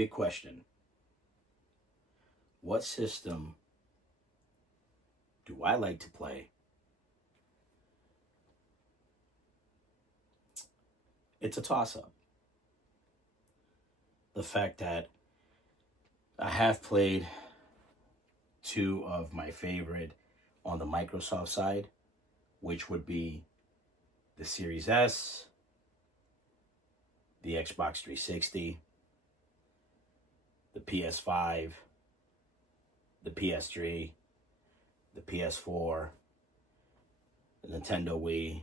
big question. What system do I like to play? It's a toss up. The fact that I have played two of my favorite on the Microsoft side, which would be the Series S, the Xbox 360, the PS5, the PS3, the PS4, the Nintendo Wii,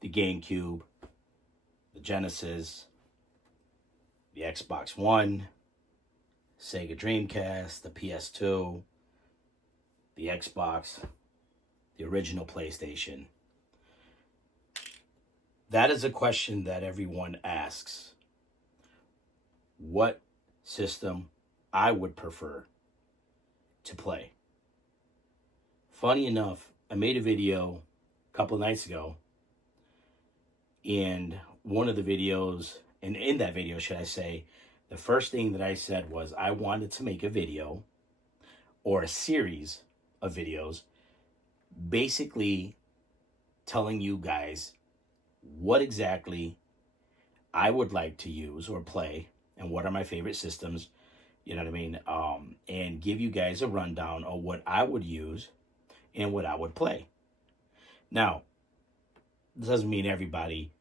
the GameCube, the Genesis, the Xbox One, Sega Dreamcast, the PS2, the Xbox, the original PlayStation. That is a question that everyone asks. What system I would prefer to play? Funny enough, I made a video a couple of nights ago, and one of the videos, and in that video, should I say, the first thing that I said was I wanted to make a video or a series of videos basically telling you guys what exactly I would like to use or play and what are my favorite systems, you know what I mean? And give you guys a rundown of what I would use and what I would play. Now, this doesn't mean everybody,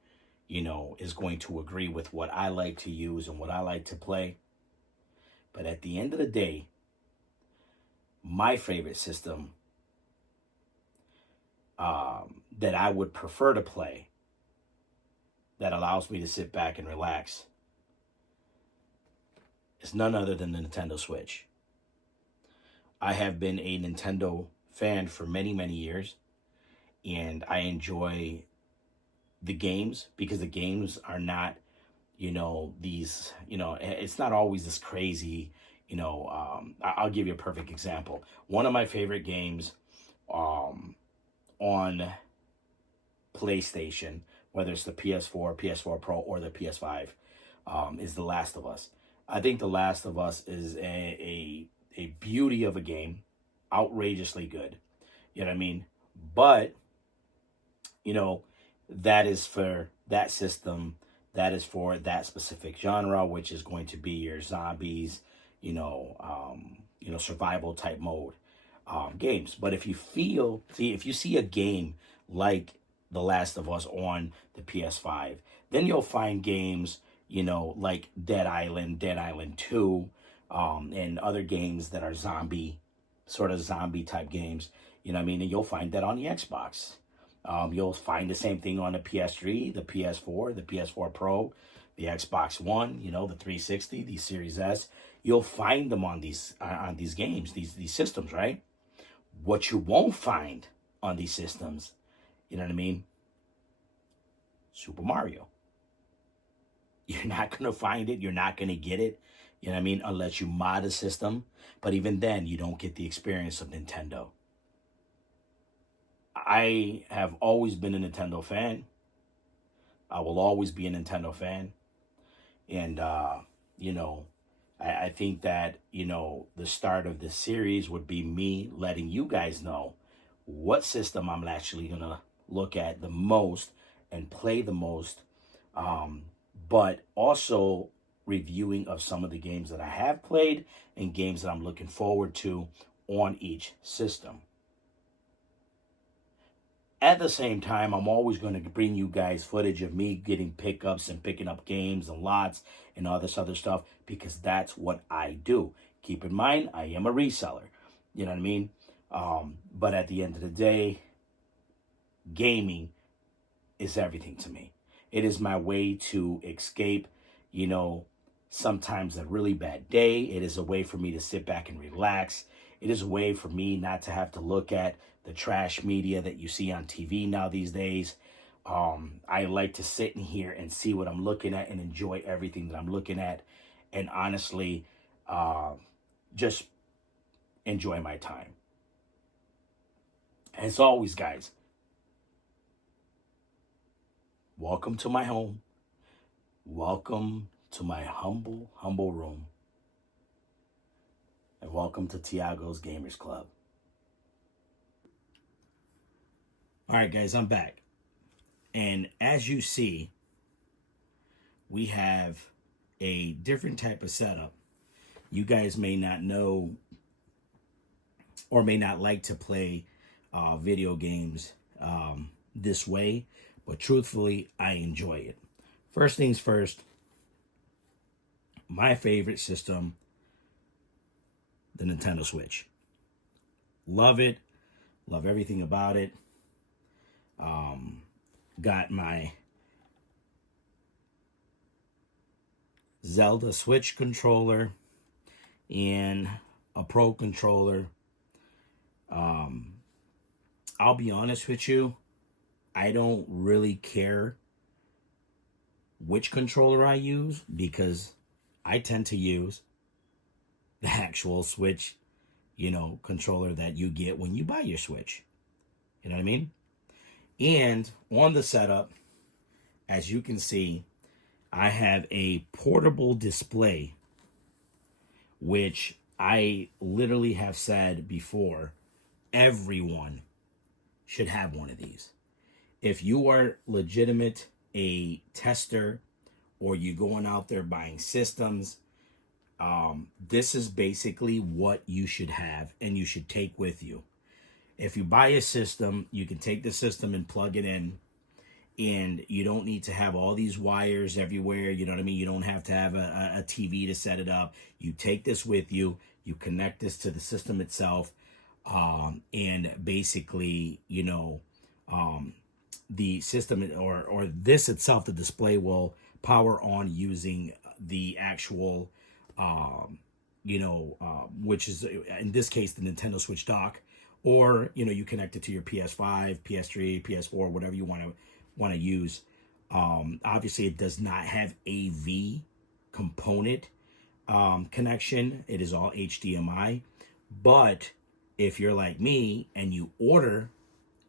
is going to agree with what I like to use and what I like to play. But at the end of the day, my favorite system that I would prefer to play that allows me to sit back and relax is none other than the Nintendo Switch. I have been a Nintendo fan for many, many years, and I enjoy the games because the games are not, it's not always this crazy, I'll give you a perfect example. One of my favorite games on PlayStation, whether it's the PS4, PS4 Pro, or the PS5, is The Last of Us. I think The Last of Us is a beauty of a game, outrageously good. You know what I mean? But, that is for that system. That is for that specific genre, which is going to be your zombies, survival type mode games. But if you see a game like The Last of Us on the PS5, then you'll find games, like Dead Island 2, and other games that are zombie type games, and you'll find that on the Xbox. You'll find the same thing on the PS3, the PS4, the PS4 Pro, the Xbox One, the 360, the Series S. You'll find them on these games, these systems, right? What you won't find on these systems, you know what I mean? Super Mario. You're not going to find it. You're not going to get it, you know what I mean? Unless you mod a system. But even then, you don't get the experience of Nintendo. I have always been a Nintendo fan. I will always be a Nintendo fan. And, I think that, the start of this series would be me letting you guys know what system I'm actually going to look at the most and play the most. But also reviewing of some of the games that I have played and games that I'm looking forward to on each system. At the same time, I'm always going to bring you guys footage of me getting pickups and picking up games and lots and all this other stuff because that's what I do. Keep in mind, I am a reseller. You know what I mean? But at the end of the day, gaming is everything to me. It is my way to escape, sometimes a really bad day. It is a way for me to sit back and relax. It is a way for me not to have to look at the trash media that you see on TV now these days. I like to sit in here and see what I'm looking at and enjoy everything that I'm looking at. And honestly, just enjoy my time. As always, guys, welcome to my home. Welcome to my humble room, and welcome to Tiago's Gamers Club. All right, guys, I'm back. And as you see, we have a different type of setup. You guys may not know or may not like to play video games this way, but truthfully, I enjoy it. First things first, my favorite system, the Nintendo Switch. Love it. Love everything about it. Got my Zelda Switch controller and a Pro controller. I'll be honest with you, I don't really care which controller I use because I tend to use the actual Switch, controller that you get when you buy your Switch. You know what I mean? And on the setup, as you can see, I have a portable display, which I literally have said before, everyone should have one of these. If you are legitimate a tester or you going out there buying systems, this is basically what you should have and you should take with you. If you buy a system, you can take the system and plug it in, and you don't need to have all these wires everywhere. You know what I mean? You don't have to have a TV to set it up. You take this with you, you connect this to the system itself, and basically, the system or this itself, the display will power on using the actual, which is in this case the Nintendo Switch dock, or you connect it to your PS5, PS3, PS4, whatever you want to use. Obviously, it does not have AV component connection. It is all HDMI. But if you're like me and you order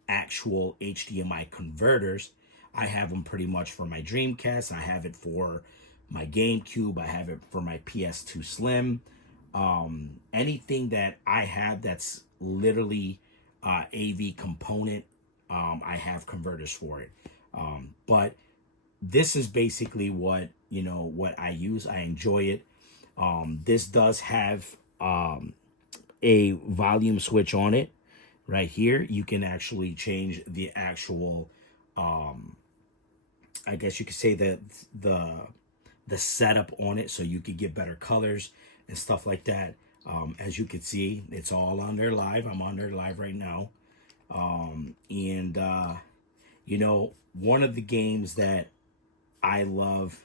actual HDMI converters, I have them pretty much for my Dreamcast. I have it for my GameCube. I have it for my PS2 Slim. Anything that I have that's literally AV component, I have converters for it. But this is basically what I use. I enjoy it. This does have a volume switch on it right here. You can actually change the actual, I guess you could say that the setup on it, so you could get better colors and stuff like that. As you can see, it's all on there live. I'm on there live right now. One of the games that I love,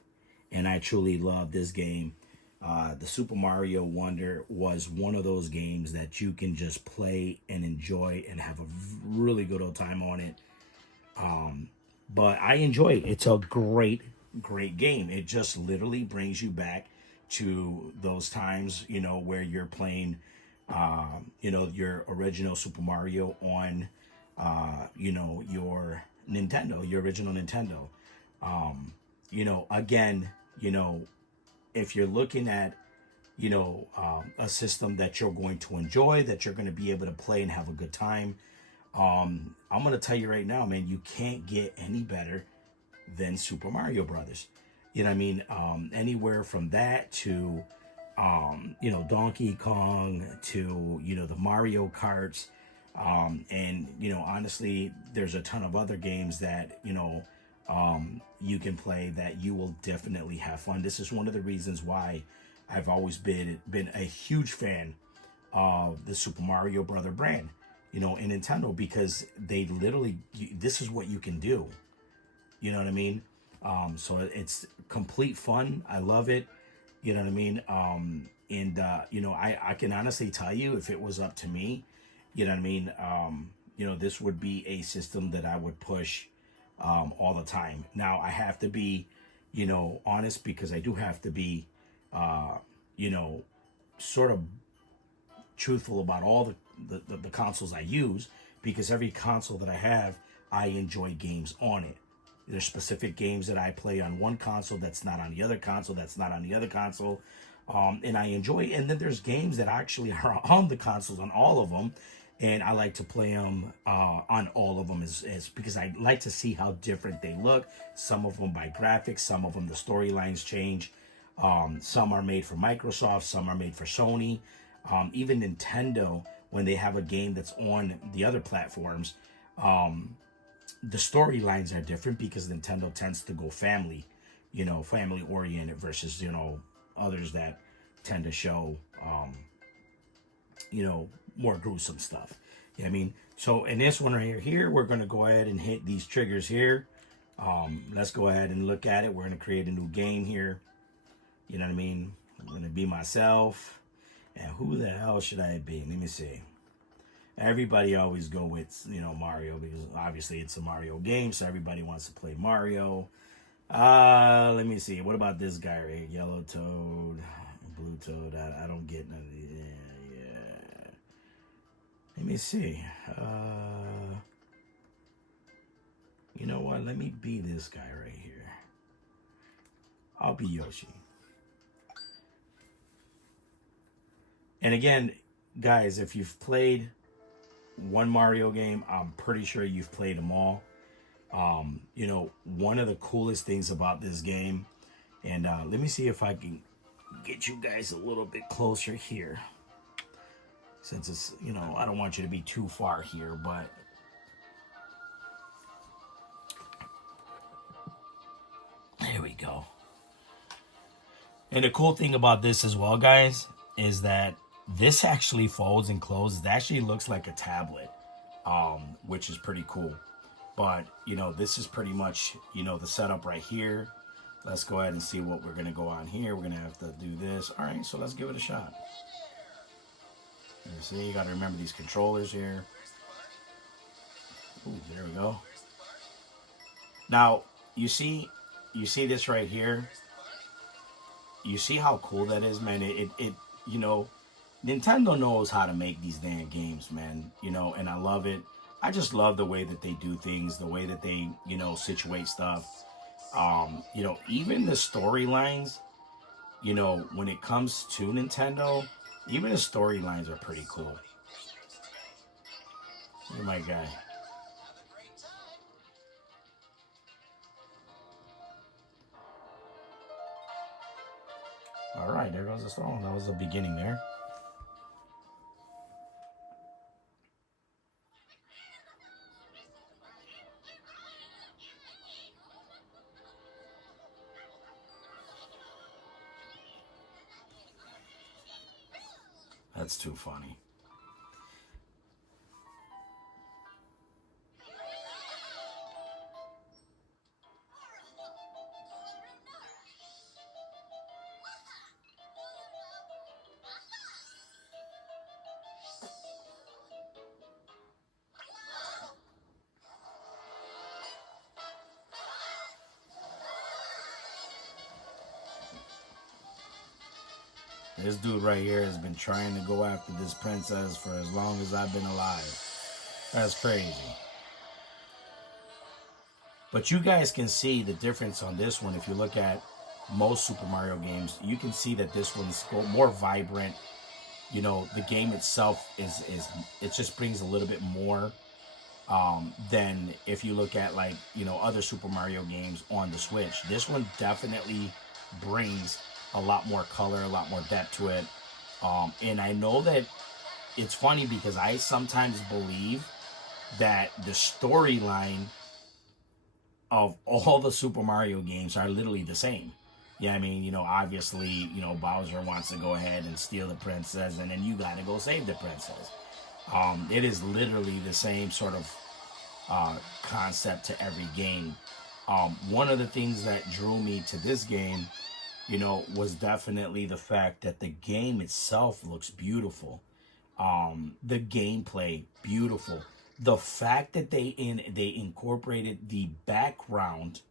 and I truly love this game, the Super Mario Wonder was one of those games that you can just play and enjoy and have a really good old time on it. But I enjoy it. It's a great game. It just literally brings you back to those times, where you're playing, your original Super Mario on, your Nintendo, your original Nintendo. Again, if you're looking at, a system that you're going to enjoy, that you're going to be able to play and have a good time, I'm going to tell you right now, man, you can't get any better than Super Mario Brothers. You know what I mean? Anywhere from that to, Donkey Kong to, the Mario Karts. And, honestly, there's a ton of other games that, you can play that you will definitely have fun. This is one of the reasons why I've always been a huge fan of the Super Mario Brother brand, in Nintendo, because they literally, this is what you can do. You know what I mean? So it's complete fun. I love it. You know what I mean? I can honestly tell you, if it was up to me, you know what I mean? This would be a system that I would push all the time. Now, I have to be, honest, because I do have to be, sort of truthful about all the consoles I use, because every console that I have, I enjoy games on it. There's specific games that I play on one console that's not on the other console, that's not on the other console. And I enjoy it. And then there's games that actually are on the consoles, on all of them. And I like to play them on all of them is because I like to see how different they look. Some of them by graphics, some of them the storylines change. Some are made for Microsoft, some are made for Sony. Even Nintendo, when they have a game that's on the other platforms, the storylines are different because Nintendo tends to go family, family oriented versus, others that tend to show, more gruesome stuff. You know what I mean? So in this one right here, we're going to go ahead and hit these triggers here. Let's go ahead and look at it. We're going to create a new game here. You know what I mean? I'm going to be myself. And who the hell should I be? Let me see. Everybody always go with, Mario, because obviously it's a Mario game, so everybody wants to play Mario. Let me see. What about this guy right here? Yellow Toad, Blue Toad. I don't get none of these. Yeah. Let me see. You know what? Let me be this guy right here. I'll be Yoshi. And again, guys, if you've played one Mario game, I'm pretty sure you've played them all. One of the coolest things about this game, and let me see if I can get you guys a little bit closer here. Since it's, I don't want you to be too far here, but there we go. And the cool thing about this as well, guys, is that this actually folds and closes. It actually looks like a tablet, which is pretty cool. But, this is pretty much, the setup right here. Let's go ahead and see what we're going to go on here. We're going to have to do this. All right, so let's give it a shot. You see, you got to remember these controllers here. Ooh, there we go. Now, you see this right here? You see how cool that is, man? Nintendo knows how to make these damn games, man. And I love it. I just love the way that they do things, the way that they, situate stuff. Even the storylines, when it comes to Nintendo, even the storylines are pretty cool. You're my guy. All right, there goes the song. That was the beginning there. That's too funny. This dude right here has been trying to go after this princess for as long as I've been alive. That's crazy. But you guys can see the difference on this one. If you look at most Super Mario games, you can see that this one's more vibrant. The game itself it just brings a little bit more than if you look at other Super Mario games on the Switch. This one definitely brings a lot more color, a lot more depth to it. And I know that it's funny because I sometimes believe that the storyline of all the Super Mario games are literally the same. Yeah, I mean, obviously, Bowser wants to go ahead and steal the princess, and then you gotta go save the princess. It is literally the same sort of concept to every game. One of the things that drew me to this game, was definitely the fact that the game itself looks beautiful. The gameplay, beautiful. The fact that they incorporated the background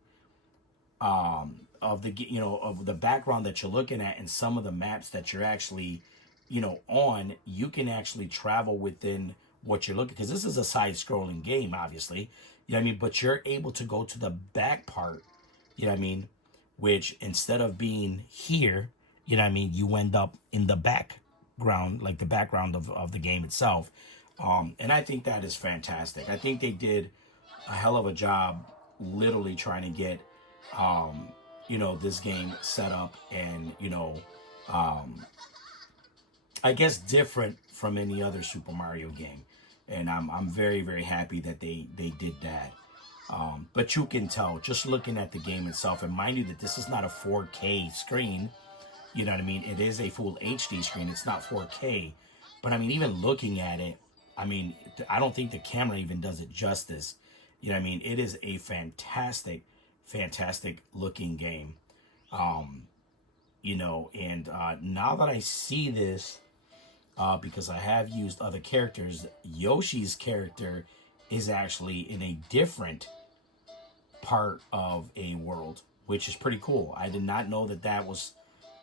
of the background that you're looking at, and some of the maps that you're actually on, you can actually travel within what you're looking, because this is a side-scrolling game, obviously. You know what I mean? But you're able to go to the back part, you know what I mean? Which instead of being here, you know what I mean, you end up in the background, like the background of the game itself. And I think that is fantastic. I think they did a hell of a job literally trying to get, this game set up and, I guess different from any other Super Mario game. And I'm very, very happy that they did that. But you can tell just looking at the game itself, and mind you that this is not a 4K screen. You know what I mean? It is a full HD screen. It's not 4K. But I mean, even looking at it, I mean, I don't think the camera even does it justice. You know what I mean? It is a fantastic, fantastic looking game. And now that I see this, because I have used other characters, Yoshi's character is actually in a different part of a world, which is pretty cool. I did not know that that was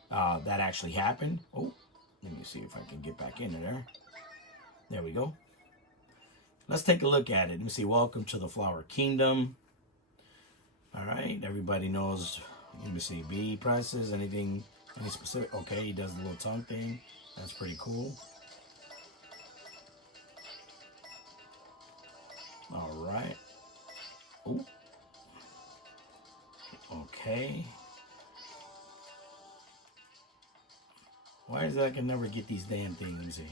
that actually happened. Oh, let me see if I can get back into there. There we go. Let's take a look at it. Let me see. Welcome to the Flower Kingdom. All right. Everybody knows. Let me see. B prices. Any specific? Okay. He does the little tongue thing. That's pretty cool. All right. Ooh. Okay. Why is it I can never get these damn things? Let me see.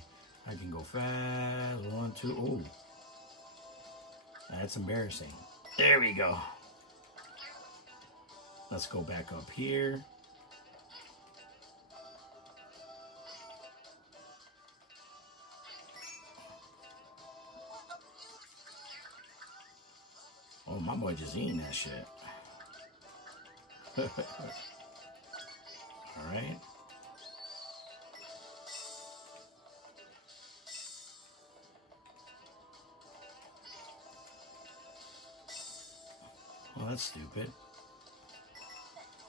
I can go fast. 1, 2. Ooh. That's embarrassing. There we go. Let's go back up here. Oh, my boy just eating that shit. All right. Well, that's stupid.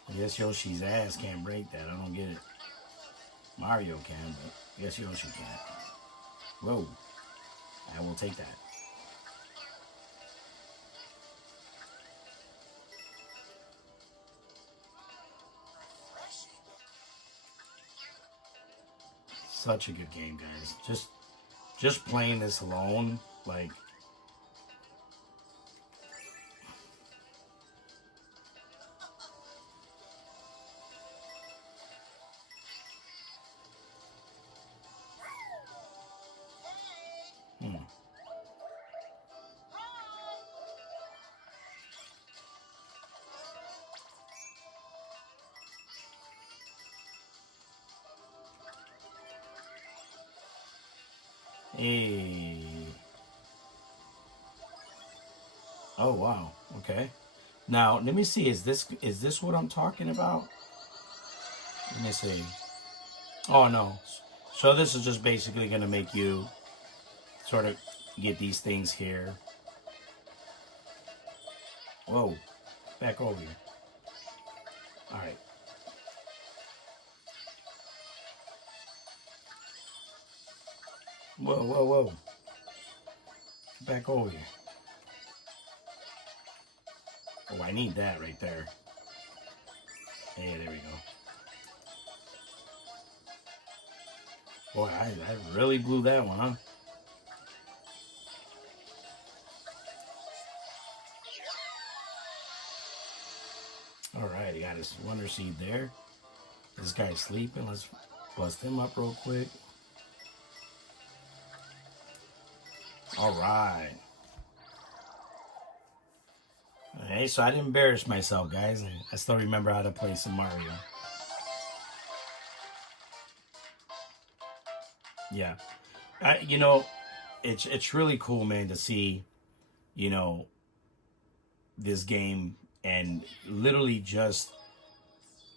I guess Yoshi's ass can't break that. I don't get it. Mario can, but I guess Yoshi can't. Whoa. I will take that. Such a good game, guys. Just playing this alone, like, hey. Oh wow. Okay. Now let me see. Is this what I'm talking about? Let me see. Oh no. So this is just basically gonna make you sort of get these things here. Whoa. Back over here. All right. Whoa, whoa, whoa. Back over here. Oh, I need that right there. Hey, there we go. Boy, I really blew that one, huh? All right, I got his Wonder Seed there. This guy's sleeping. Let's bust him up real quick. All right. Okay, so I didn't embarrass myself, guys. I still remember how to play some Mario. Yeah. It's really cool, man, to see, you know, this game and literally just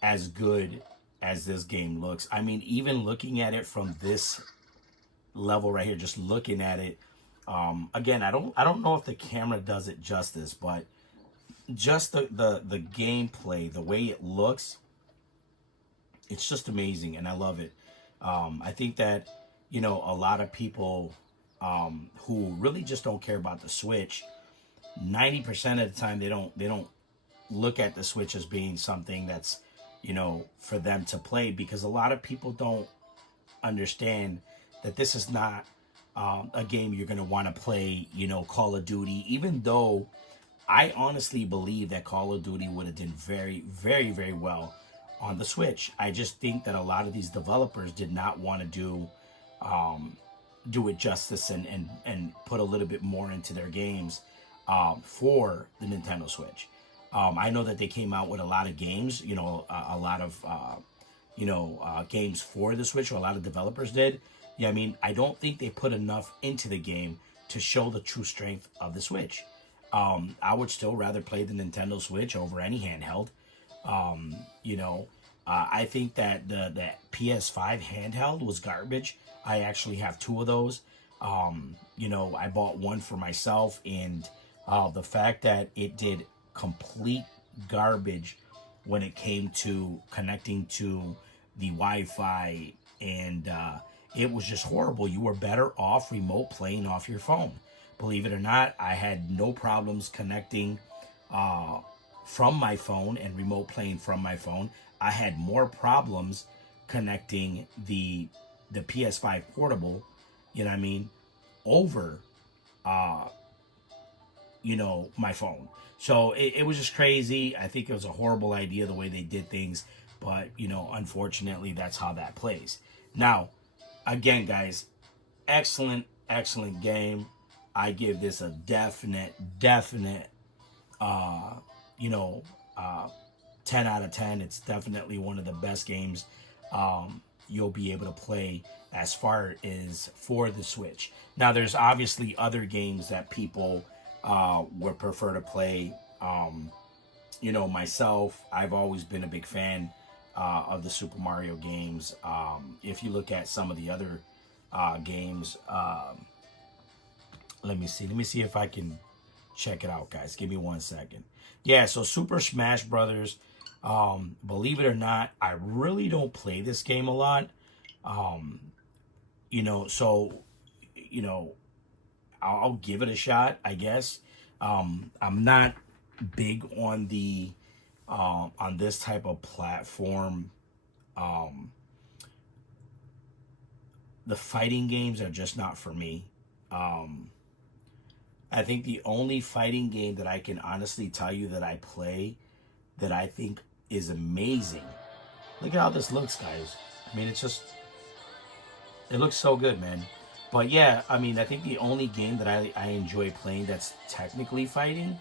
as good as this game looks. I mean, even looking at it from this level right here, just looking at it, again, I don't know if the camera does it justice, but just the gameplay, the way it looks, it's just amazing, and I love it. I think that a lot of people who really just don't care about the Switch 90% of the time they don't look at the Switch as being something that's, for them to play, because a lot of people don't understand that this is not a game you're going to want to play, Call of Duty, even though I honestly believe that Call of Duty would have done very, very, very well on the Switch. I just think that a lot of these developers did not want to do it justice and put a little bit more into their games for the Nintendo Switch. I know that they came out with a lot of games, a lot of games for the Switch, or a lot of developers did. Yeah, I mean, I don't think they put enough into the game to show the true strength of the Switch. I would still rather play the Nintendo Switch over any handheld. Um, you know, I think that the PS5 handheld was garbage. I actually have two of those. I bought one for myself, and the fact that it did complete garbage when it came to connecting to the Wi-Fi, and it was just horrible. You were better off remote playing off your phone. Believe it or not, I had no problems connecting from my phone and remote playing from my phone. I had more problems connecting the PS5 portable, over my phone. So it was just crazy. I think it was a horrible idea the way they did things, but unfortunately that's how that plays. Now, again, guys, excellent game. I give this a definite, uh, you know, uh, 10 out of 10. It's definitely one of the best games you'll be able to play as far as for the Switch. Now, there's obviously other games that people would prefer to play. Myself, I've always been a big fan of the Super Mario games. If you look at some of the other games, let me see if I can check it out, guys. Give me 1 second. Yeah, so Super Smash Brothers. Believe it or not, I really don't play this game a lot. Um, so I'll give it a shot, I guess. I'm not big on the on this type of platform. Um, the fighting games are just not for me. Um, I think the only fighting game that I can honestly tell you that I play that I think is amazing. Look at how this looks, guys. I mean, it looks so good, man. But yeah, I mean, I think the only game that I enjoy playing that's technically fighting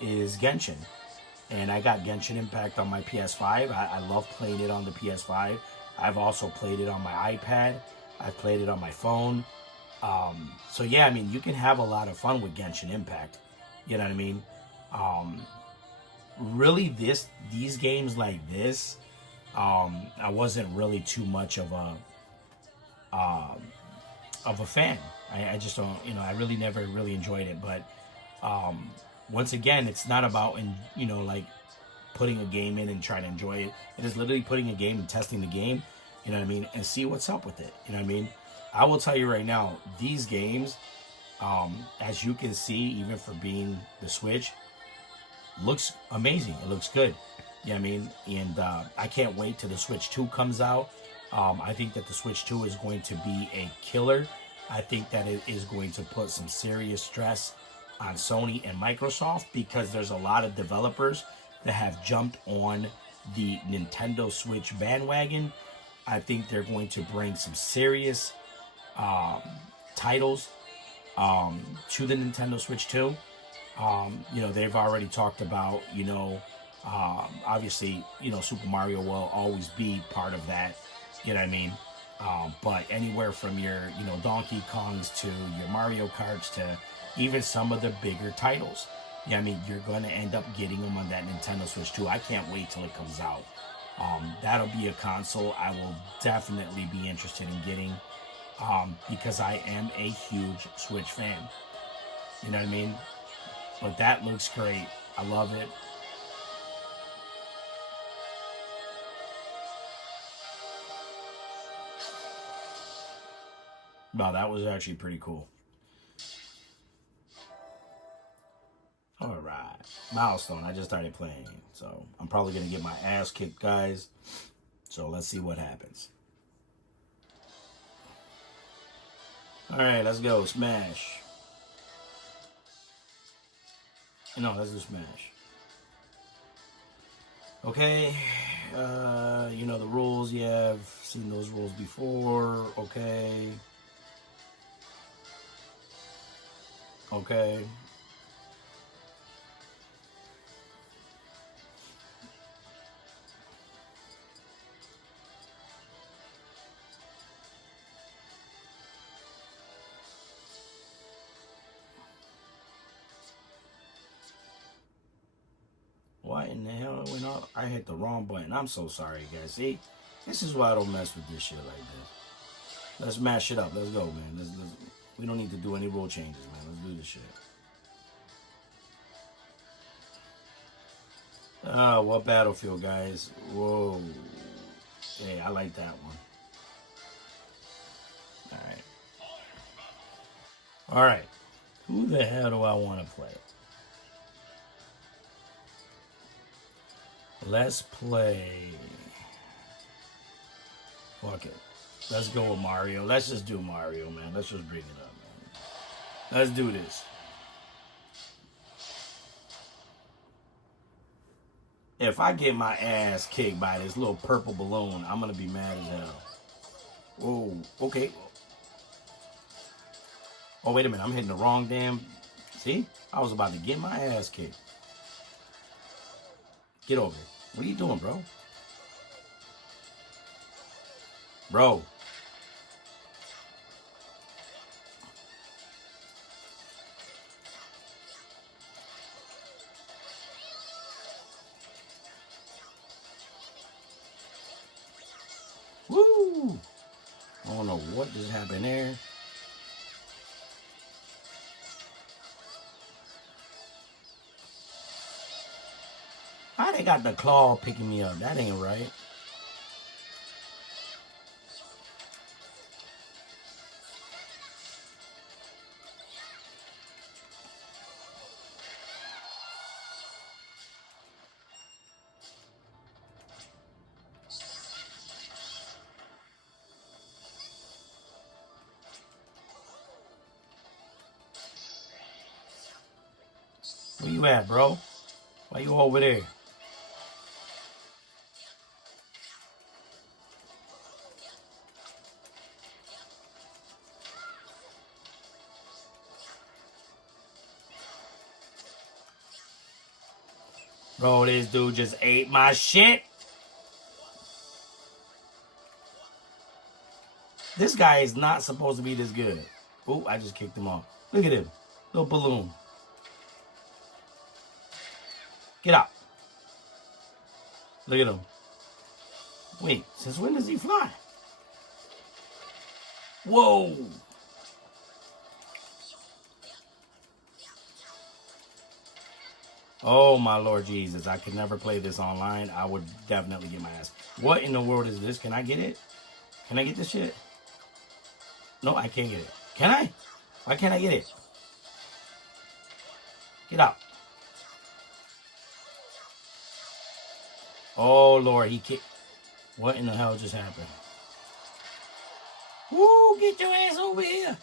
is Genshin. And I got Genshin Impact on my PS5. I love playing it on the PS5. I've also played it on my iPad. I've played it on my phone. So yeah, I mean, you can have a lot of fun with Genshin Impact. You know what I mean? Um, Really, these games like this, I wasn't really too much um, of a fan. I just don't, I really never really enjoyed it. But um, once again, it's not about like putting a game in and trying to enjoy it. It is literally putting a game and testing the game. You know what I mean, and see what's up with it. You know what I mean. I will tell you right now, these games, as you can see, even for being the Switch, looks amazing. It looks good. Yeah, I mean, and I can't wait till the Switch 2 comes out. I think that the Switch 2 is going to be a killer. I think that it is going to put some serious stress on Sony and Microsoft, because there's a lot of developers that have jumped on the Nintendo Switch bandwagon. I think they're going to bring some serious um, titles to the Nintendo Switch 2. They've already talked about, obviously, Super Mario will always be part of that. You know what I mean? But anywhere from your, Donkey Kongs to your Mario Karts to even some of the bigger titles. Yeah, I mean, you're going to end up getting them on that Nintendo Switch 2. I can't wait till it comes out. That'll be a console I will definitely be interested in getting, because I am a huge Switch fan. You know what I mean? But that looks great. I love it. Wow, that was actually pretty cool. Milestone. I just started playing. So I'm probably going to get my ass kicked, guys. So let's see what happens. Alright, let's go. Smash. No, let's do Smash. Okay. You know the rules. Yeah, I've seen those rules before. Okay. Okay. What in the hell went on? I hit the wrong button. I'm so sorry, guys. See? This is why I don't mess with this shit like this. Let's mash it up. Let's go, man. We don't need to do any rule changes, man. Let's do this shit. What Battlefield, guys? Whoa. Yeah, I like that one. Alright. Alright. Who the hell do I want to play? Let's play. Fuck it. Let's go with Mario. Let's just do Mario, man. Let's just bring it up, man. Let's do this. If I get my ass kicked by this little purple balloon, I'm going to be mad as hell. Whoa. Okay. Oh, wait a minute. I'm hitting the wrong damn... See? I was about to get my ass kicked. Get over here. What are you doing, bro? Bro. Woo! I don't know what just happened there. How they got the claw picking me up? That ain't right. Where you at, bro? Why you over there? Bro, this dude just ate my shit. This guy is not supposed to be this good. Oh, I just kicked him off. Look at him. Little balloon. Get out. Look at him. Wait, since when does he fly? Whoa. Oh, my Lord Jesus. I could never play this online. I would definitely get my ass. What in the world is this? Can I get it? Can I get this shit? No, I can't get it. Can I? Why can't I get it? Get out. Oh, Lord. He kicked. What in the hell just happened? Woo, get your ass over here.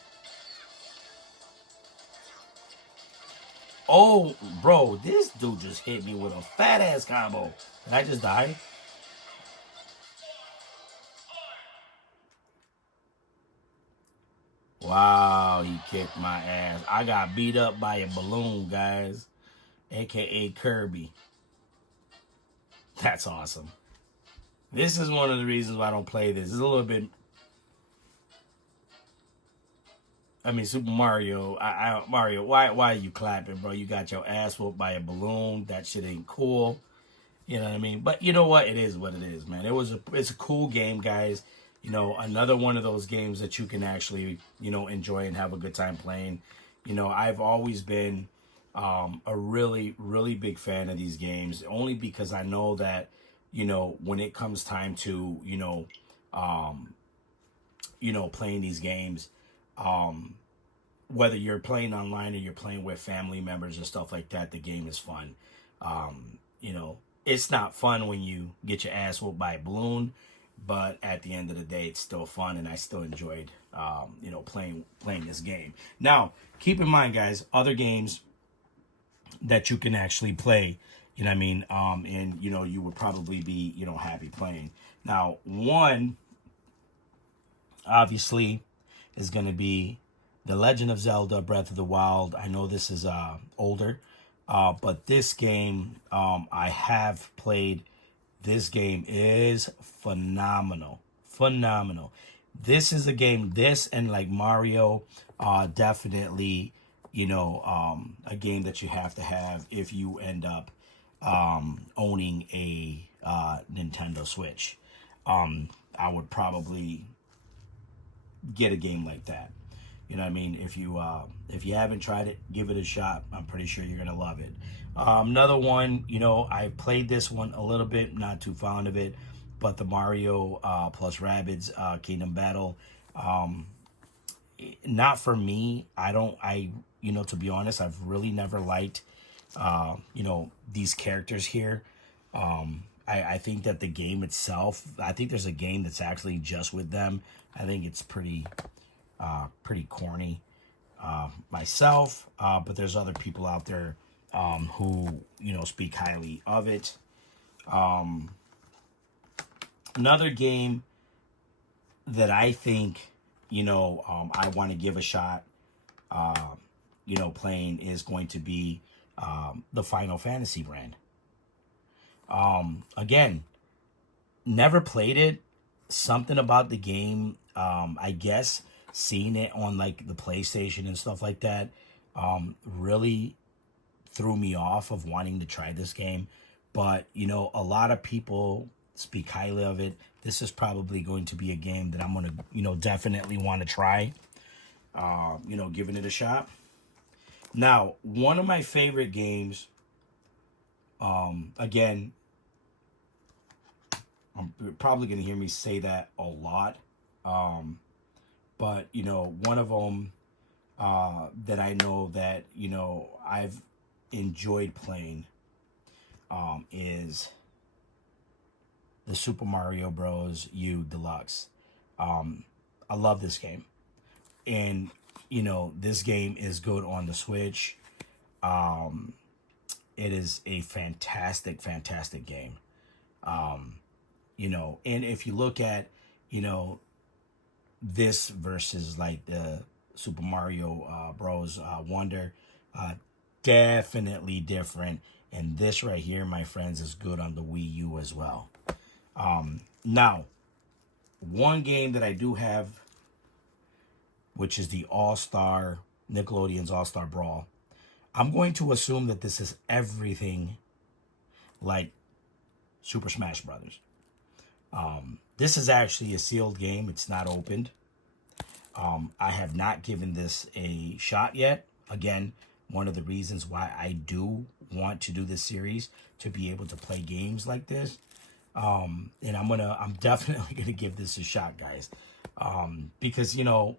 Oh, bro, this dude just hit me with a fat ass combo. Did I just die? Wow, he kicked my ass. I got beat up by a balloon, guys. AKA Kirby. That's awesome. This is one of the reasons why I don't play this. It's a little bit... I mean, Super Mario. Mario, why are you clapping, bro? You got your ass whooped by a balloon. That shit ain't cool. You know what I mean? But you know what? It is what it is, man. It's a cool game, guys. You know, another one of those games that you can actually, you know, enjoy and have a good time playing. You know, I've always been a really, really big fan of these games, only because I know that, you know, when it comes time to, playing these games, whether you're playing online or you're playing with family members and stuff like that, the game is fun. You know, it's not fun when you get your ass whooped by a balloon, but at the end of the day, it's still fun, and I still enjoyed, you know, playing this game. Now, keep in mind, guys, other games that you can actually play. You know what I mean? And you know, you would probably be, you know, happy playing. Now, one obviously is going to be The Legend of Zelda Breath of the Wild. I know this is older, but this game I have played. This game is phenomenal. Phenomenal. This is a game, this and like Mario, definitely, you know, a game that you have to have if you end up owning a Nintendo Switch. I would probably get a game like that. You know what I mean? If you haven't tried it, give it a shot. I'm pretty sure you're gonna love it. Another one, you know, I played this one a little bit, not too fond of it, but the Mario plus Rabbids Kingdom Battle, not for me. You know, to be honest, I've really never liked, you know, these characters here. I think that the game itself, I think there's a game that's actually just with them. I think it's pretty corny myself, but there's other people out there who, you know, speak highly of it. Another game that I think, you know, I want to give a shot, you know, playing is going to be the Final Fantasy brand. Again, never played it. Something about the game, I guess, seeing it on like the PlayStation and stuff like that, really threw me off of wanting to try this game. But, you know, a lot of people speak highly of it. This is probably going to be a game that I'm going to, you know, definitely want to try, you know, giving it a shot. Now, one of my favorite games, again, I'm probably going to hear me say that a lot. But, you know, one of them that I know that, you know, I've enjoyed playing is the Super Mario Bros. U Deluxe. I love this game. And, you know, this game is good on the Switch. It is a fantastic, fantastic game. You know, and if you look at, you know, this versus like the Super Mario Bros. Wonder, definitely different. And this right here, my friends, is good on the Wii U as well. Now, one game that I do have, which is the All-Star, Nickelodeon's All-Star Brawl. I'm going to assume that this is everything like Super Smash Brothers. This is actually a sealed game. It's not opened. I have not given this a shot yet. Again, one of the reasons why I do want to do this series, to be able to play games like this. And I'm definitely gonna give this a shot, guys. Because, you know,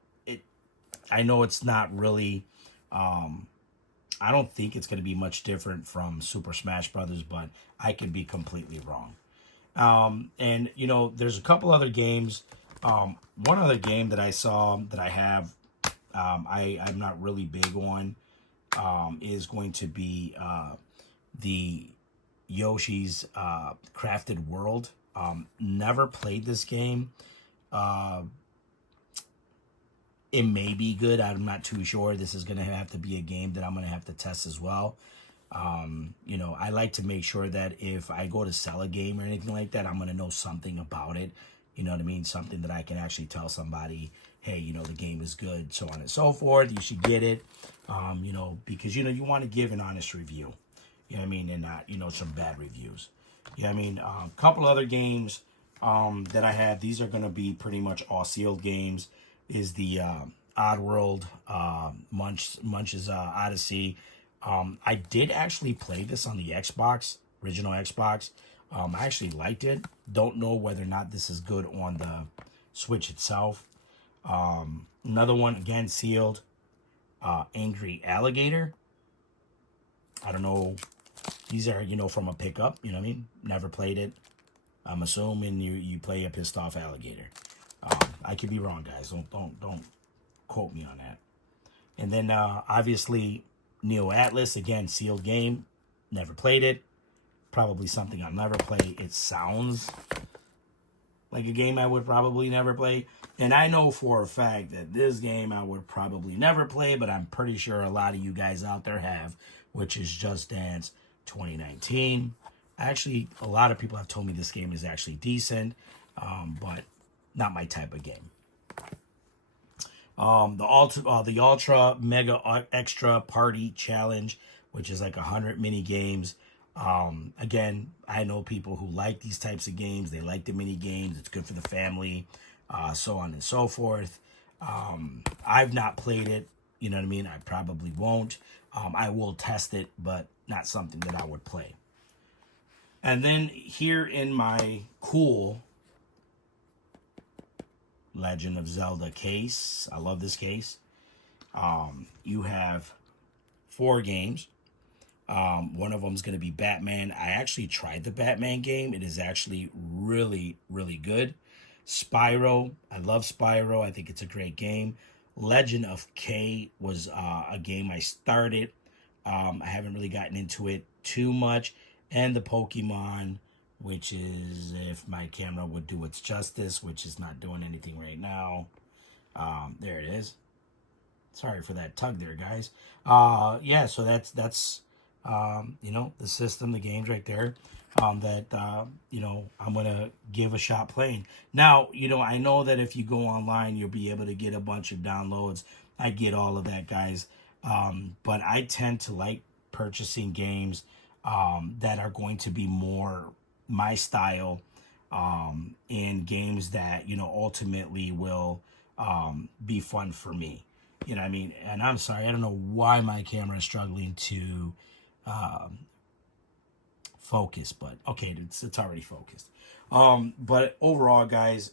I know it's not really, I don't think it's gonna be much different from Super Smash Brothers, but I could be completely wrong. And you know, there's a couple other games. One other game that I saw that I have, I'm not really big on, is going to be the Yoshi's Crafted World. Never played this game. It may be good. I'm not too sure. This is going to have to be a game that I'm going to have to test as well. You know, I like to make sure that if I go to sell a game or anything like that, I'm going to know something about it. You know what I mean? Something that I can actually tell somebody, hey, you know, the game is good, so on and so forth. You should get it. You know, because, you know, you want to give an honest review. You know what I mein? And not, you know, some bad reviews. You know what I mean? A couple other games that I have. These are going to be pretty much all sealed games. Is the Oddworld, Munch's Odyssey. I did actually play this on the Xbox, original Xbox. I actually liked it. Don't know whether or not this is good on the Switch itself. Another one, again, sealed. Angry Alligator. I don't know These are, from a pickup, you know what I mean? Never played it. I'm assuming you play a pissed off alligator. I could be wrong, guys. Don't quote me on that. And then obviously Neo Atlas, again, sealed game. Never played it. Probably something I'll never play. It sounds like a game I would probably never play. And I know for a fact that this game I would probably never play, but I'm pretty sure a lot of you guys out there have, which is Just Dance 2019. Actually, a lot of people have told me this game is actually decent, but not my type of game. The Ultra Mega Extra Party Challenge, which is like 100 mini games. Again, I know people who like these types of games. They like the mini games. It's good for the family, so on and so forth. I've not played it. You know what I mean? I probably won't. I will test it, but not something that I would play. And then here in my cool Legend of Zelda case, I love this case. You have 4 games. One of them is going to be Batman. I actually tried the Batman game. It is actually really, really good. Spyro. I love Spyro. I think it's a great game. Legend of K was a game I started. I haven't really gotten into it too much. And the Pokemon, which is, if my camera would do its justice, which is not doing anything right now. There it is. Sorry for that tug there, guys. Yeah, so that's the system, the games right there, that, I'm going to give a shot playing. Now, I know that if you go online, you'll be able to get a bunch of downloads. I get all of that, guys. But I tend to like purchasing games that are going to be more my style, and games that, ultimately will be fun for me. You know what I mean? And I'm sorry, I don't know why my camera is struggling to focus, but okay, it's already focused. But overall, guys,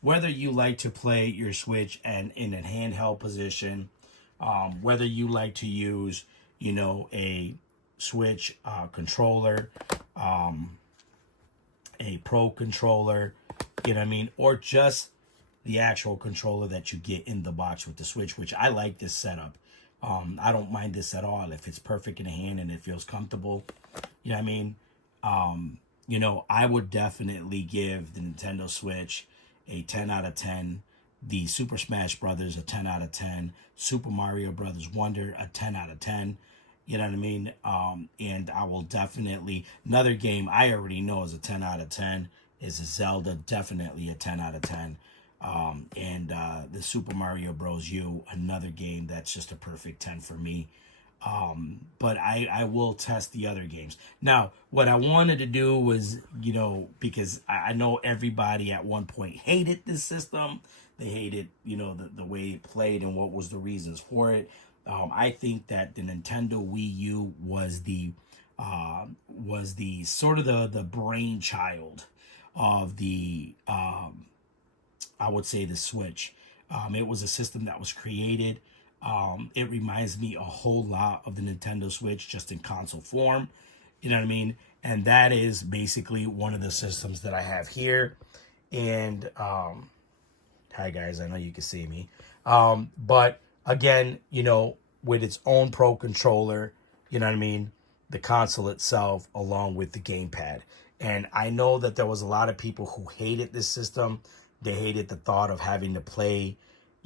whether you like to play your Switch and in a handheld position, whether you like to use, a Switch controller, a Pro controller, or just the actual controller that you get in the box with the Switch, which I like this setup. I don't mind this at all if it's perfect in the hand and it feels comfortable. You know what I mean? I would definitely give the Nintendo Switch a 10 out of 10. The Super Smash Brothers a 10 out of 10. Super Mario Brothers Wonder a 10 out of 10. You know what I mean? And I will definitely, another game I already know is a 10 out of 10 is a Zelda, definitely a 10 out of 10. And the Super Mario Bros. U, another game that's just a perfect 10 for me. But I will test the other games. Now, what I wanted to do was, because I know everybody at one point hated this system. They hated, the way it played and what was the reasons for it. I think that the Nintendo Wii U was the sort of the brainchild of the, I would say, the Switch. It was a system that was created. It reminds me a whole lot of the Nintendo Switch, just in console form. You know what I mean? And that is basically one of the systems that I have here. And hi guys, I know you can see me. But again, with its own Pro controller, you know what I mean? The console itself, along with the gamepad. And I know that there was a lot of people who hated this system. They hated the thought of having to play,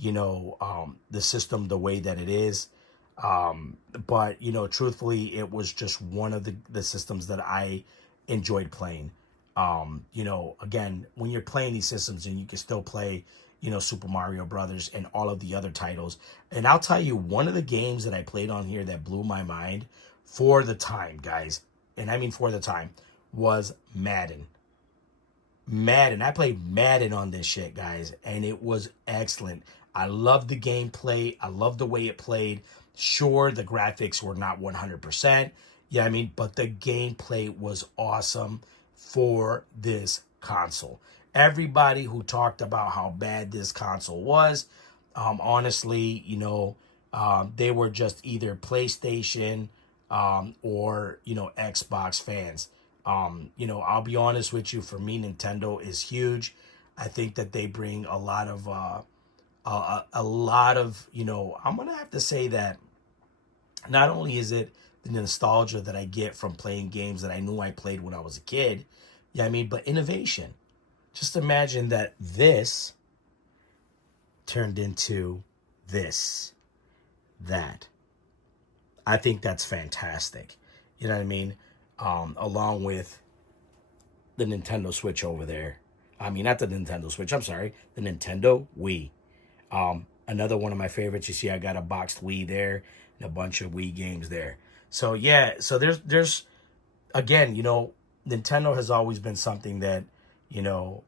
the system the way that it is. But, truthfully, it was just one of the systems that I enjoyed playing. Again, when you're playing these systems and you can still play, Super Mario Brothers and all of the other titles. And I'll tell you, one of the games that I played on here that blew my mind for the time, guys, and I mean for the time, was Madden. I played Madden on this shit, guys, and it was excellent. I loved the gameplay. I loved the way it played. Sure, the graphics were not 100%. Yeah, I mean, but the gameplay was awesome for this console. Everybody who talked about how bad this console was, honestly, they were just either PlayStation or, Xbox fans. I'll be honest with you. For me, Nintendo is huge. I think that they bring a lot of, a lot of, I'm going to have to say that not only is it the nostalgia that I get from playing games that I knew I played when I was a kid, yeah, I mean, but innovation. Just imagine that this turned into this, that. I think that's fantastic. You know what I mean? Along with the Nintendo Switch over there. I mean, not the Nintendo Switch. I'm sorry, the Nintendo Wii. Another one of my favorites. You see, I got a boxed Wii there and a bunch of Wii games there. So yeah, so there's again, Nintendo has always been something that you know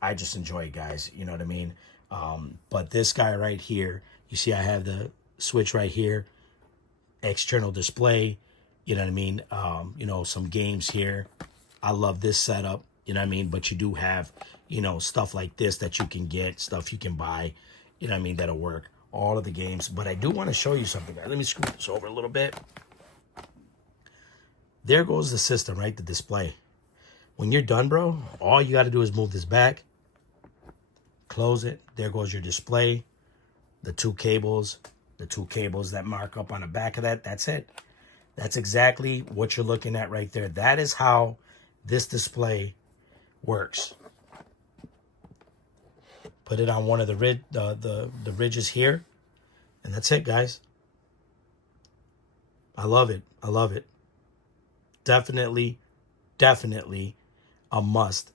I just enjoy, guys. You know what I mean? But this guy right here, you see, I have the Switch right here, external display. You know what I mean? Some games here. I love this setup. You know what I mean? But you do have, stuff like this that you can get, stuff you can buy. You know what I mean? That'll work. All of the games. But I do want to show you something, guys. Let me scoot this over a little bit. There goes the system, right? The display. When you're done, bro, all you got to do is move this back. Close it. There goes your display. The two cables that mark up on the back of that. That's it. That's exactly what you're looking at right there. That is how this display works. Put it on one of the ridges here, and that's it, guys. I love it. I love it. Definitely a must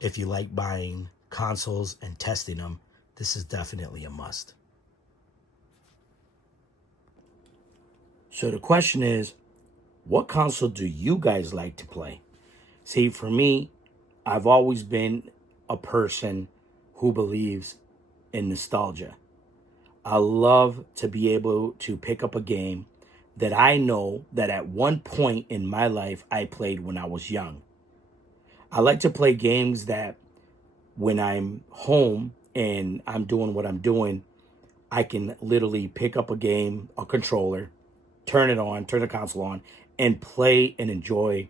if you like buying consoles and testing them. This is definitely a must. So the question is, what console do you guys like to play? See, for me, I've always been a person who believes in nostalgia. I love to be able to pick up a game that I know that at one point in my life I played when I was young. I like to play games that when I'm home and I'm doing what I'm doing, I can literally pick up a game, a controller, turn it on, turn the console on, and play and enjoy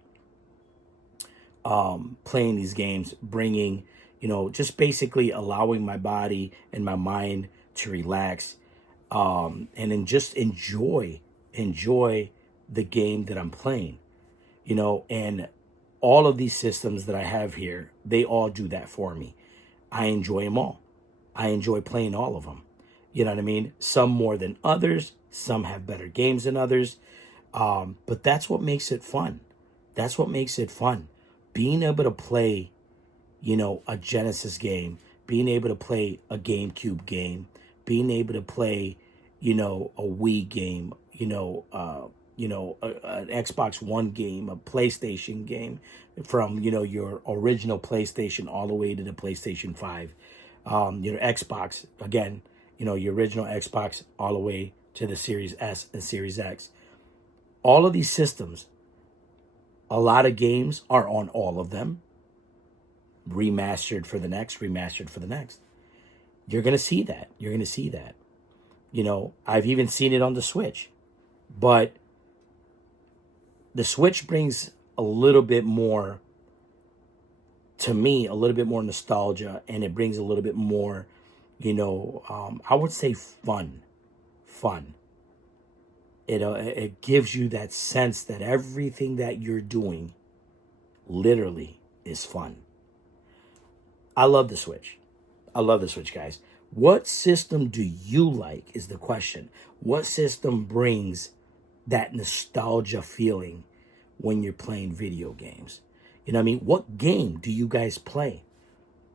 playing these games, bringing, just basically allowing my body and my mind to relax, and then just enjoy the game that I'm playing, and all of these systems that I have here, they all do that for me. I enjoy them all. I enjoy playing all of them. You know what I mean? Some more than others. Some have better games than others. But that's what makes it fun. That's what makes it fun. Being able to play, a Genesis game, being able to play a GameCube game, being able to play, a Wii game, an Xbox One game, a PlayStation game, from, your original PlayStation all the way to the PlayStation 5. Your Xbox, again, your original Xbox all the way to the Series S and Series X. All of these systems, a lot of games are on all of them. Remastered for the next. You're going to see that. I've even seen it on the Switch. But the Switch brings a little bit more, to me, a little bit more nostalgia, and it brings a little bit more, I would say fun. It gives you that sense that everything that you're doing literally is fun. I love the Switch. Guys. What system do you like is the question. What system brings that nostalgia feeling when you're playing video games? You know what I mean? What game do you guys play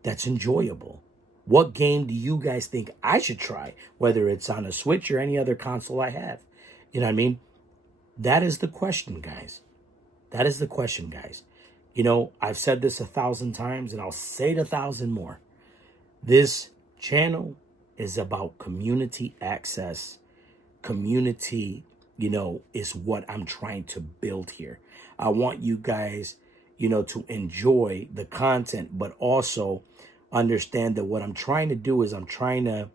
that's enjoyable? What game do you guys think I should try, whether it's on a Switch or any other console I have? You know what I mean? That is the question, guys. I've said this 1,000 times, and I'll say it 1,000 more. This channel is about community access. Community, is what I'm trying to build here. I want you guys, to enjoy the content, but also understand that what I'm trying to do is I'm trying to,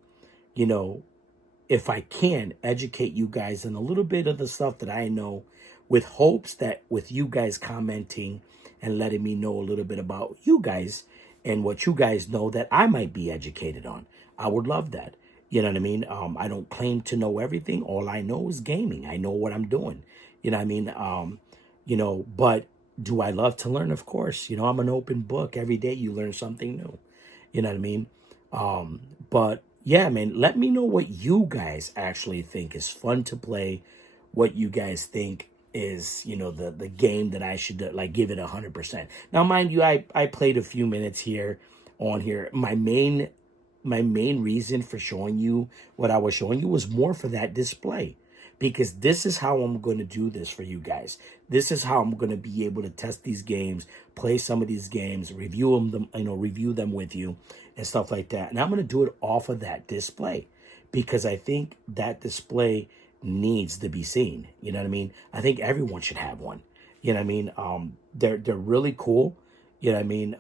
if I can, educate you guys in a little bit of the stuff that I know, with hopes that with you guys commenting and letting me know a little bit about you guys and what you guys know that I might be educated on. I would love that. You know what I mean? I don't claim to know everything. All I know is gaming. I know what I'm doing. You know what I mean? But do I love to learn? Of course. I'm an open book. Every day you learn something new. You know what I mean? But yeah, man, let me know what you guys actually think is fun to play, what you guys think is, the game that I should like give it 100%. Now, mind you, I played a few minutes here on here. My main reason for showing you what I was showing you was more for that display, because this is how I'm going to do this for you guys. This is how I'm going to be able to test these games, play some of these games, review them with you and stuff like that. And I'm going to do it off of that display, because I think that display needs to be seen. You know what I mean? I think everyone should have one. You know what I mean? They're really cool. You know what I mean?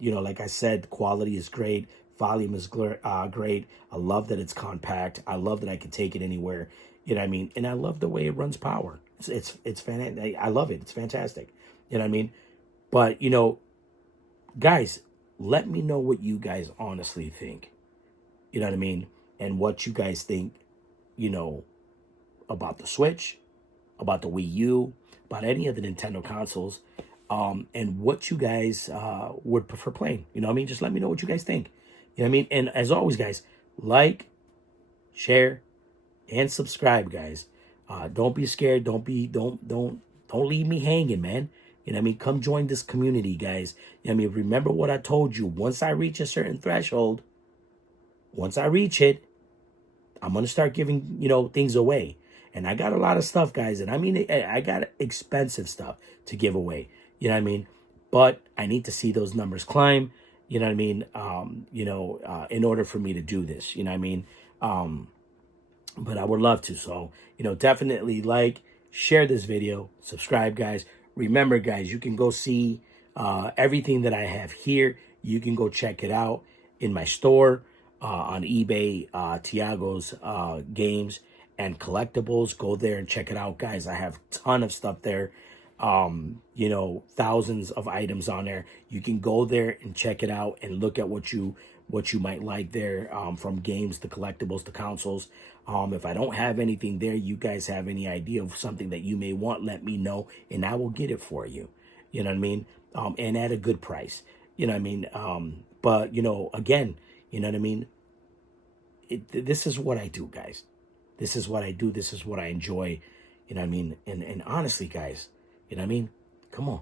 Like I said, quality is great. Volume is great. I love that it's compact. I love that I can take it anywhere. You know what I mean? And I love the way it runs power. It's fantastic. I love it. It's fantastic. You know what I mean? But, guys, let me know what you guys honestly think. You know what I mean? And what you guys think, about the Switch, about the Wii U, about any of the Nintendo consoles, and what you guys would prefer playing. You know what I mean? Just let me know what you guys think. You know what I mean? And as always, guys, share, and subscribe, guys. Don't be scared. Don't leave me hanging, man. You know what I mean? Come join this community, guys. You know what I mean? Remember what I told you. Once I reach a certain threshold, once I reach it, I'm going to start giving, things away. And I got a lot of stuff, guys. And I mean, I got expensive stuff to give away. You know what I mean? But I need to see those numbers climb. You know what I mean? In order for me to do this, you know what I mean? But I would love to. So, definitely share this video, subscribe, guys. Remember, guys, you can go see everything that I have here. You can go check it out in my store on eBay, Tiago's Games and Collectibles. Go there and check it out, guys. I have a ton of stuff there. Thousands of items on there. You can go there and check it out and look at what you might like there, from games to collectibles to consoles. If I don't have anything there, you guys have any idea of something that you may want, let me know and I will get it for you. You know what I mean? And at a good price. You know what I mean? But again, you know what I mean? This is what I do, guys. This is what I do. This is what I enjoy. You know what I mean? And honestly, guys, you know what I mean? Come on.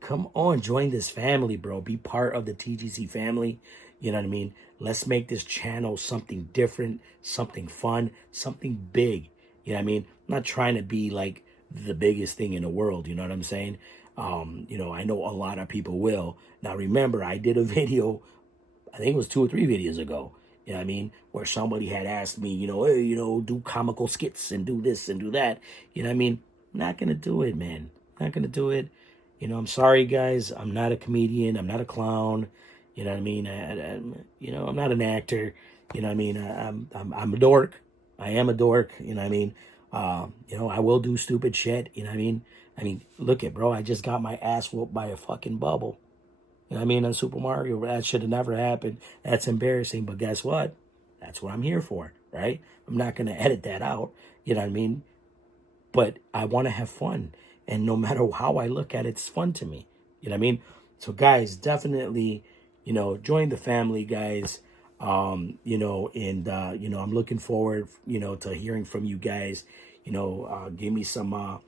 Come on, join this family, bro. Be part of the TGC family. You know what I mean? Let's make this channel something different, something fun, something big. You know what I mean? I'm not trying to be like the biggest thing in the world. You know what I'm saying? I know a lot of people will. Now, remember, I did a video, I think it was 2 or 3 videos ago. You know what I mean? Where somebody had asked me, hey, do comical skits and do this and do that. You know what I mean? I'm not going to do it, man. I'm not going to do it. I'm sorry, guys. I'm not a comedian. I'm not a clown. You know what I mean? I'm not an actor. You know what I mean? I'm a dork. I am a dork. You know what I mean? I will do stupid shit. You know what I mean? Look at, bro. I just got my ass whooped by a fucking bubble. You know what I mean? On Super Mario, that should have never happened. That's embarrassing. But guess what? That's what I'm here for, right? I'm not going to edit that out. You know what I mean? But I want to have fun. And no matter how I look at it, it's fun to me. You know what I mean? So, guys, definitely, join the family, guys. I'm looking forward, to hearing from you guys. Give me some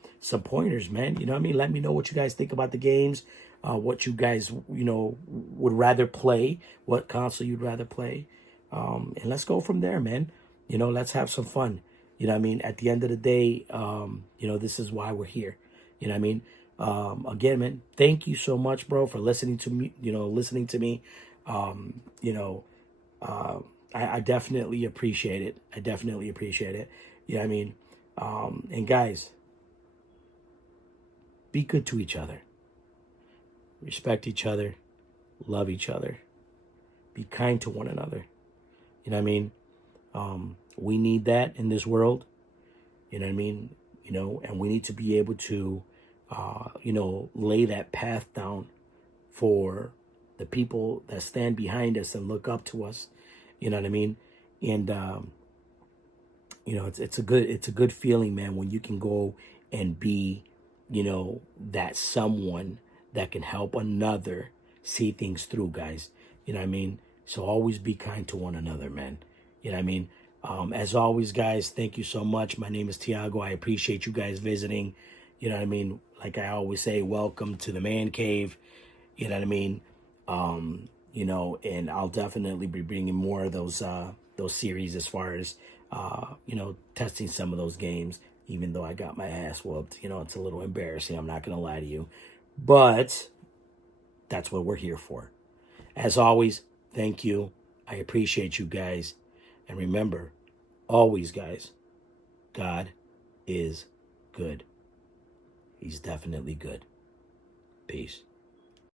pointers, man. You know what I mean? Let me know what you guys think about the games. What you guys, would rather play. What console you'd rather play. And let's go from there, man. Let's have some fun. You know what I mean? At the end of the day, this is why we're here. You know what I mean? Again, man, thank you so much, bro, for listening to me, I definitely appreciate it. I definitely appreciate it. You know what I mean? And guys, be good to each other. Respect each other. Love each other. Be kind to one another. You know what I mean? We need that in this world. You know what I mean? You know, and we need to be able to, lay that path down for the people that stand behind us and look up to us. You know what I mean? And it's a good feeling, man, when you can go and be, that someone that can help another see things through, guys. You know what I mean? So always be kind to one another, man. You know what I mean? As always, guys, thank you so much. My name is Tiago. I appreciate you guys visiting. You know what I mean? Like I always say, welcome to the man cave. You know what I mean? And I'll definitely be bringing more of those series as far as testing some of those games. Even though I got my ass whooped, it's a little embarrassing. I'm not gonna lie to you, but that's what we're here for. As always, thank you. I appreciate you guys, and remember, always, guys, God is good. He's definitely good. Peace.